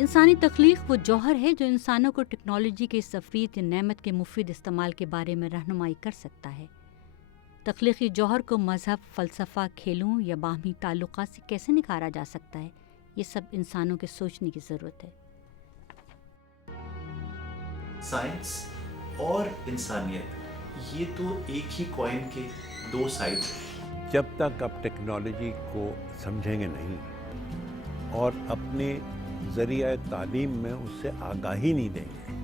انسانی تخلیق وہ جوہر ہے جو انسانوں کو ٹیکنالوجی کے اس افریط نعمت کے مفید استعمال کے بارے میں رہنمائی کر سکتا ہے۔ تخلیقی جوہر کو مذہب، فلسفہ، کھیلوں یا باہمی تعلقات سے کیسے نکھارا جا سکتا ہے، یہ سب انسانوں کے سوچنے کی ضرورت ہے۔ سائنس اور انسانیت یہ تو ایک ہی کوائن کے دو سائڈ ہیں۔ جب تک آپ ٹیکنالوجی کو سمجھیں گے نہیں اور اپنے ذریعہ تعلیم میں اس سے آگاہی نہیں دیں گے،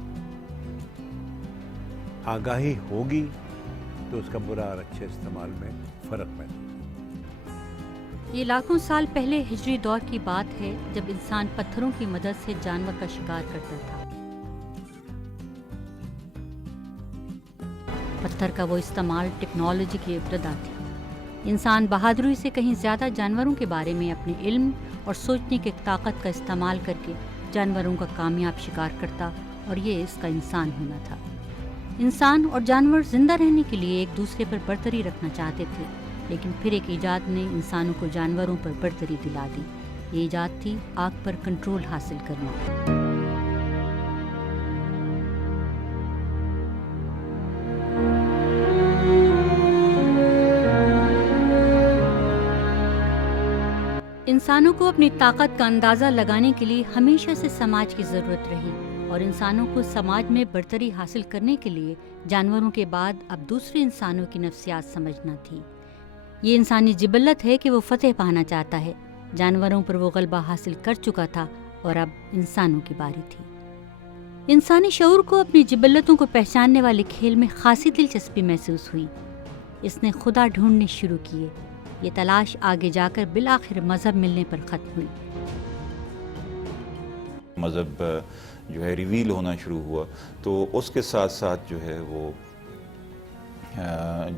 آگاہی ہوگی تو اس کا برا اور اچھے استعمال میں فرق پیدا۔ یہ لاکھوں سال پہلے ہجری دور کی بات ہے جب انسان پتھروں کی مدد سے جانور کا شکار کرتا تھا۔ پتھر کا وہ استعمال ٹیکنالوجی کی ابتدا تھی۔ انسان بہادری سے کہیں زیادہ جانوروں کے بارے میں اپنے علم اور سوچنے کی طاقت کا استعمال کر کے جانوروں کا کامیاب شکار کرتا، اور یہ اس کا انسان ہونا تھا۔ انسان اور جانور زندہ رہنے کے لیے ایک دوسرے پر برتری رکھنا چاہتے تھے، لیکن پھر ایک ایجاد نے انسانوں کو جانوروں پر برتری دلا دی۔ یہ ایجاد تھی آگ پر کنٹرول حاصل کرنا۔ انسانوں کو اپنی طاقت کا اندازہ لگانے کے لیے ہمیشہ سے سماج کی ضرورت رہی، اور انسانوں کو سماج میں برتری حاصل کرنے کے لیے جانوروں کے بعد اب دوسرے انسانوں کی نفسیات سمجھنا تھی۔ یہ انسانی جبلت ہے کہ وہ فتح پانا چاہتا ہے۔ جانوروں پر وہ غلبہ حاصل کر چکا تھا اور اب انسانوں کی باری تھی۔ انسانی شعور کو اپنی جبلتوں کو پہچاننے والے کھیل میں خاصی دلچسپی محسوس ہوئی۔ اس نے خدا ڈھونڈنے شروع کیے۔ یہ تلاش آگے جا کر بالآخر مذہب ملنے پر ختم ہوئی۔ مذہب جو ہے ریویل ہونا شروع ہوا تو اس کے ساتھ ساتھ جو ہے وہ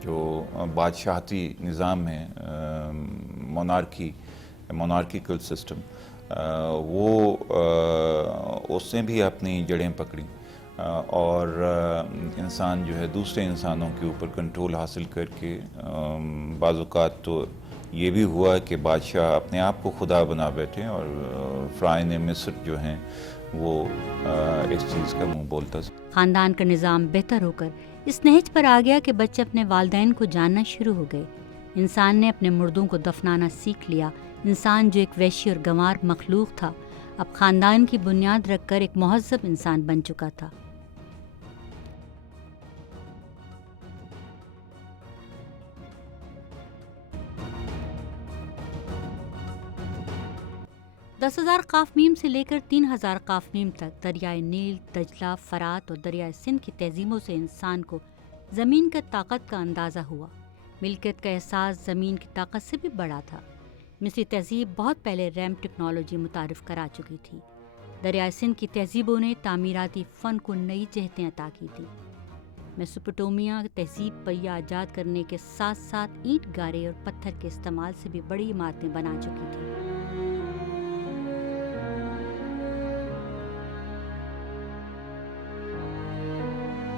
جو بادشاہتی نظام ہے، مونارکیکل سسٹم، وہ اس نے بھی اپنی جڑیں پکڑیں، اور انسان جو ہے دوسرے انسانوں کے اوپر کنٹرول حاصل کر کے بعض اوقات تو یہ بھی ہوا کہ بادشاہ اپنے آپ کو خدا بنا بیٹھے، اور فرعون مصر جو ہیں وہ اس چیز کا منہ بولتا۔ خاندان کا نظام بہتر ہو کر اس نہج پر آ گیا کہ بچے اپنے والدین کو جاننا شروع ہو گئے۔ انسان نے اپنے مردوں کو دفنانا سیکھ لیا۔ انسان جو ایک وحشی اور گنوار مخلوق تھا، اب خاندان کی بنیاد رکھ کر ایک مہذب انسان بن چکا تھا۔ دس 10,000 قاف میم سے لے کر 3,000 قاف میم تک دریائے نیل، دجلہ، فرات اور دریائے سندھ کی تہذیبوں سے انسان کو زمین کی طاقت کا اندازہ ہوا۔ ملکیت کا احساس زمین کی طاقت سے بھی بڑا تھا۔ مصری تہذیب بہت پہلے ریمپ ٹیکنالوجی متعارف کرا چکی تھی۔ دریائے سندھ کی تہذیبوں نے تعمیراتی فن کو نئی جہتیں عطا کی تھی۔ میسوپوٹیمیا تہذیب پہیہ ایجاد کرنے کے ساتھ ساتھ اینٹ گارے اور پتھر کے استعمال سے بھی بڑی عمارتیں بنا چکی تھی۔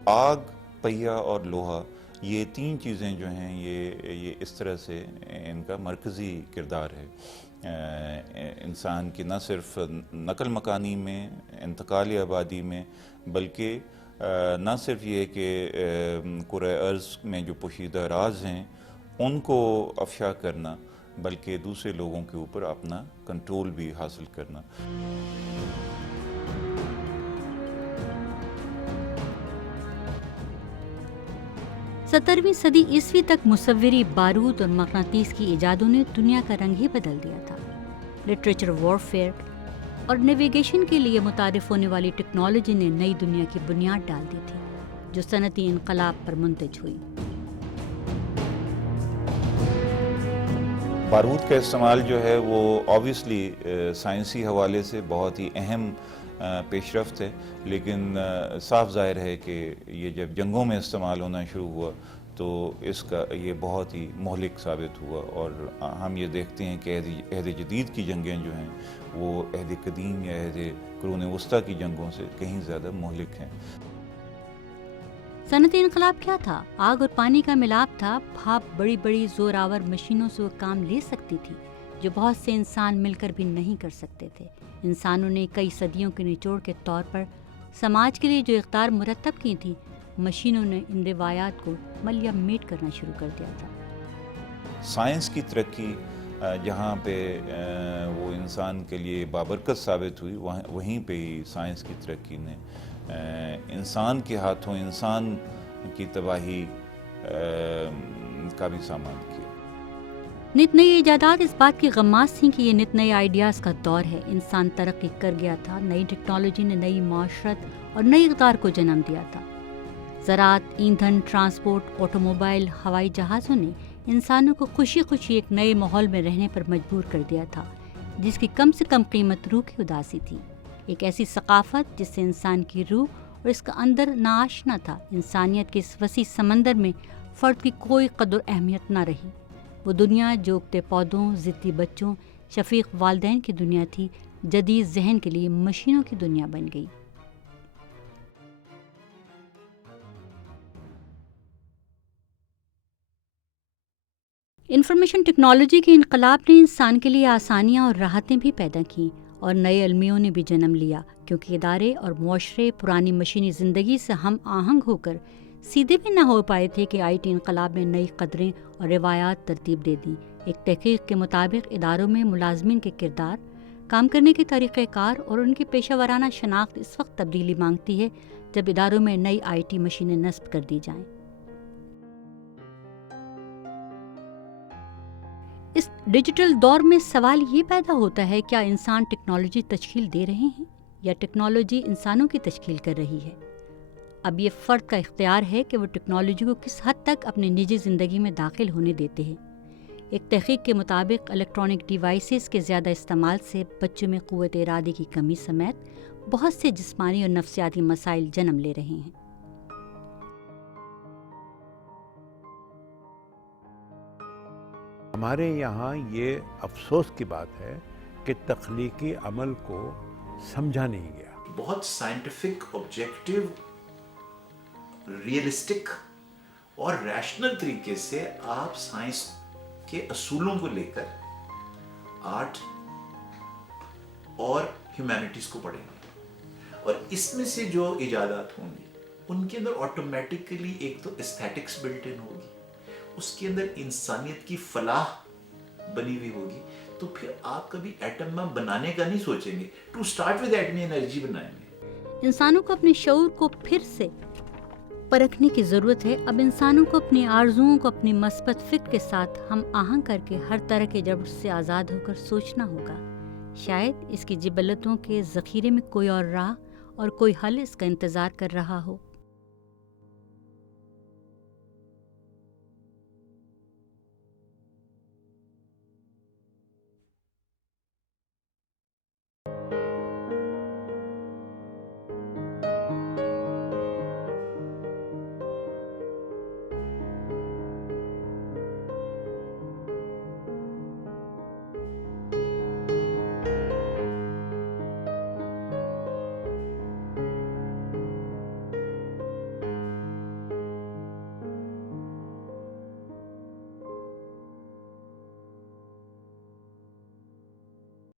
آگ، پہیہ اور لوہا، یہ تین چیزیں جو ہیں یہ اس طرح سے ان کا مرکزی کردار ہے انسان کی، نہ صرف نقل مکانی میں، انتقال آبادی میں، بلکہ نہ صرف یہ کہ کرۂ ارض میں جو پوشیدہ راز ہیں ان کو افشا کرنا، بلکہ دوسرے لوگوں کے اوپر اپنا کنٹرول بھی حاصل کرنا۔ 17ویں صدی عیسوی تک مصوری، بارود اور مقناطیس کی ایجادوں نے دنیا کا رنگ ہی بدل دیا تھا۔ لٹریچر، وارفیئر اور نیویگیشن کے لیے متعارف ہونے والی ٹیکنالوجی نے نئی دنیا کی بنیاد ڈال دی تھی، جو صنعتی انقلاب پر منتج ہوئی۔ بارود کا استعمال جو ہے وہ آبویسلی سائنسی حوالے سے بہت ہی اہم پیش رفت ہے، لیکن صاف ظاہر ہے کہ یہ جب جنگوں میں استعمال ہونا شروع ہوا تو اس کا یہ بہت ہی مہلک ثابت ہوا، اور ہم یہ دیکھتے ہیں کہ عہد جدید کی جنگیں جو ہیں وہ عہد قدیم یا عہد قرون وسطیٰ کی جنگوں سے کہیں زیادہ مہلک ہیں۔ صنعتی انقلاب کیا تھا؟ آگ اور پانی کا ملاپ تھا۔ بھاپ بڑی بڑی زور آور مشینوں سے وہ کام لے سکتی تھی۔ جو بہت سے انسان مل کر بھی نہیں کر سکتے تھے۔ انسانوں نے کئی صدیوں کے نچوڑ کے طور پر سماج کے لیے جو اقدار مرتب کی تھی، مشینوں نے ان روایات کو مل یا میٹ کرنا شروع کر دیا تھا۔ سائنس کی ترقی جہاں پہ وہ انسان کے لیے بابرکت ثابت ہوئی، وہیں پہ ہی سائنس کی ترقی نے انسان کے ہاتھوں انسان کی تباہی کا بھی سامان کیا۔ نت نئی ایجادات اس بات کی غماز تھیں کہ یہ نت نئے آئیڈیاز کا دور ہے۔ انسان ترقی کر گیا تھا، نئی ٹیکنالوجی نے نئی معاشرت اور نئی اقدار کو جنم دیا تھا۔ زراعت، ایندھن، ٹرانسپورٹ، آٹو موبائل، ہوائی جہازوں نے انسانوں کو خوشی خوشی ایک نئے ماحول میں رہنے پر مجبور کر دیا تھا، جس کی کم سے کم قیمت روح کی اداسی تھی۔ ایک ایسی ثقافت جس سے انسان کی روح اور اس کا اندر ناآشنا تھا۔ انسانیت کے اس وسیع سمندر میں فرد کی کوئی قدر اہمیت نہ رہی۔ وہ دنیا جو اگتے پودوں، ضدی بچوں، شفیق والدین کی دنیا تھی، جدید ذہن کے لیے مشینوں کی دنیا بن گئی۔ انفارمیشن ٹیکنالوجی کے انقلاب نے انسان کے لیے آسانیاں اور راحتیں بھی پیدا کیں، اور نئے المیوں نے بھی جنم لیا، کیونکہ ادارے اور معاشرے پرانی مشینی زندگی سے ہم آہنگ ہو کر سیدھے بھی نہ ہو پائے تھے کہ آئی ٹی انقلاب نے نئی قدریں اور روایات ترتیب دے دیں۔ ایک تحقیق کے مطابق اداروں میں ملازمین کے کردار، کام کرنے کے طریقہ کار اور ان کی پیشہ ورانہ شناخت اس وقت تبدیلی مانگتی ہے جب اداروں میں نئی آئی ٹی مشینیں نصب کر دی جائیں۔ اس ڈیجیٹل دور میں سوال یہ پیدا ہوتا ہے، کیا انسان ٹیکنالوجی تشکیل دے رہے ہیں یا ٹیکنالوجی انسانوں کی تشکیل کر رہی ہے؟ اب یہ فرد کا اختیار ہے کہ وہ ٹیکنالوجی کو کس حد تک اپنی نجی زندگی میں داخل ہونے دیتے ہیں۔ ایک تحقیق کے مطابق الیکٹرانک ڈیوائسز کے زیادہ استعمال سے بچوں میں قوت ارادے کی کمی سمیت بہت سے جسمانی اور نفسیاتی مسائل جنم لے رہے ہیں۔ ہمارے یہاں یہ افسوس کی بات ہے کہ تخلیقی عمل کو سمجھا نہیں گیا۔ بہت سائنٹیفک، آبجیکٹیو، ریئلسٹک اور ریشنل طریقے سے آپ سائنس کے اصولوں کو لے کر آرٹ اور ہیومینٹیز کو پڑھیں گے، اور اس میں سے جو ایجادات ہوں گی ان کے اندر آٹومیٹکلی ایک تو ایستھیٹکس بلٹ ان ہوگی، اس کے اندر انسانیت کی فلاح بنی ہوئی ہوگی، تو پھر آپ کبھی ایٹم بم بنانے کا نہیں سوچیں گے، ٹو سٹارٹ ود ایٹمی انرجی بنائیں گے۔ انسانوں کو اپنے شعور کو پھر سے پرکھنے کی ضرورت ہے۔ اب انسانوں کو اپنی آرزوؤں کو اپنی مثبت فکر کے ساتھ ہم آہنگ کر کے ہر طرح کے جبر سے آزاد ہو کر سوچنا ہوگا۔ شاید اس کی جبلتوں کے ذخیرے میں کوئی اور راہ اور کوئی حل اس کا انتظار کر رہا ہو۔